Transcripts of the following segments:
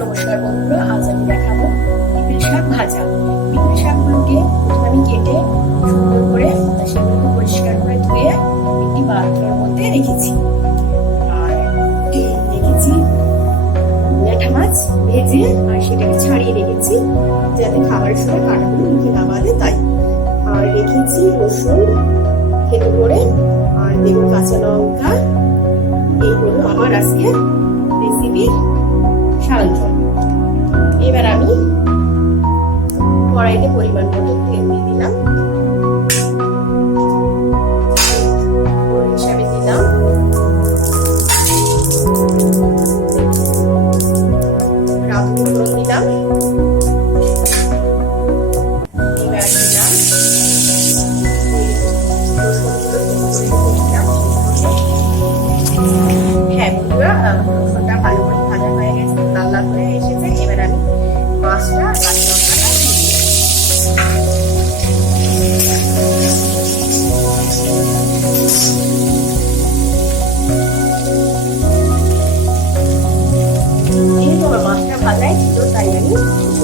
নমস্কার বন্ধুরা, আজ আমি দেখাবো পিপড়ে শাক ভাজা। পিপড়ে শাকগুলোকে প্রথমে আমি কেটে সুন্দর করে সেগুলোকে পরিষ্কার করে ধুয়ে একটি পাত্রের মধ্যে রেখেছি। আর রেখেছি ল্যাঠা মাছ ভেজে, আর সেটাকে ছাড়িয়ে রেখেছি যাতে খাবারের সময় কাঁটাগুলো মুখে না বাঁধে তাই। আর রেখেছি রসুন থেতো করে, আর দেবো কাঁচা লঙ্কা। এই হলো আমার আজকে রেসিপির সারঞ্জাম। এবার আমি কড়াইতে পরিমাণ মতো তেল দিয়ে দিলাম, হিসাবে দিলাম রাঁধুনি ফোড়ন দিলাম, এবার দিলাম হ্যাঁ বন্ধুরা, রসুনটা ভালো করে ভাজা হয়ে গেছে, লাল লাল হয়ে এসেছে। এবার আমি মাছটা কাঁচা লঙ্কাটা যেহেতু আমার মাছটা ভাজাই ছিল তাই আমি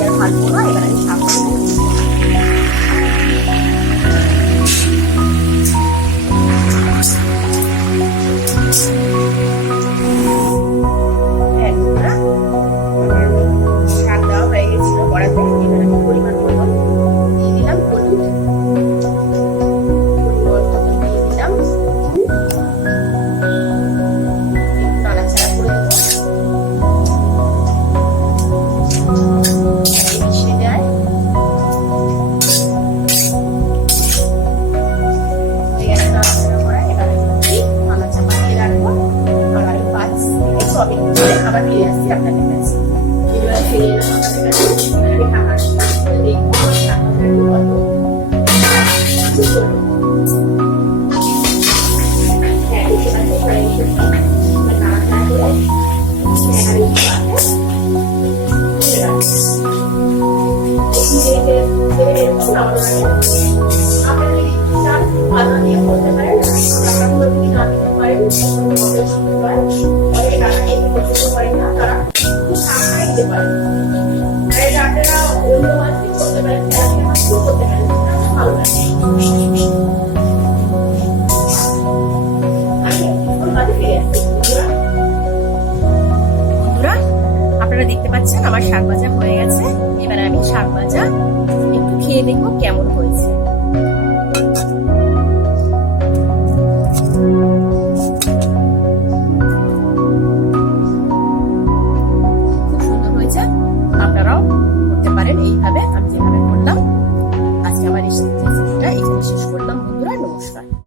আর ভাজবো না। এবার আমি শাক আবার ফিরে আসছি আপনাদের কাছে। এবার ফিরে এলাম আপনাদের কাছে। আমি খাবার দেখবো আপনারা দিয়ে করতে পারেন, আপনারা যদি না দিতে পারেন আপনারা দেখতে পাচ্ছেন আমার শাক ভাজা হয়ে গেছে। এবার আমি শাক ভাজা একটু খেয়ে দেখবো কেমন হয়েছে। খুব সুন্দর হয়েছে, আপনারাও করতে পারেন এইভাবে আমি যেভাবে করলাম। আজকে আমার রেসিপিটা এখানে শেষ করলাম বন্ধুরা, নমস্কার।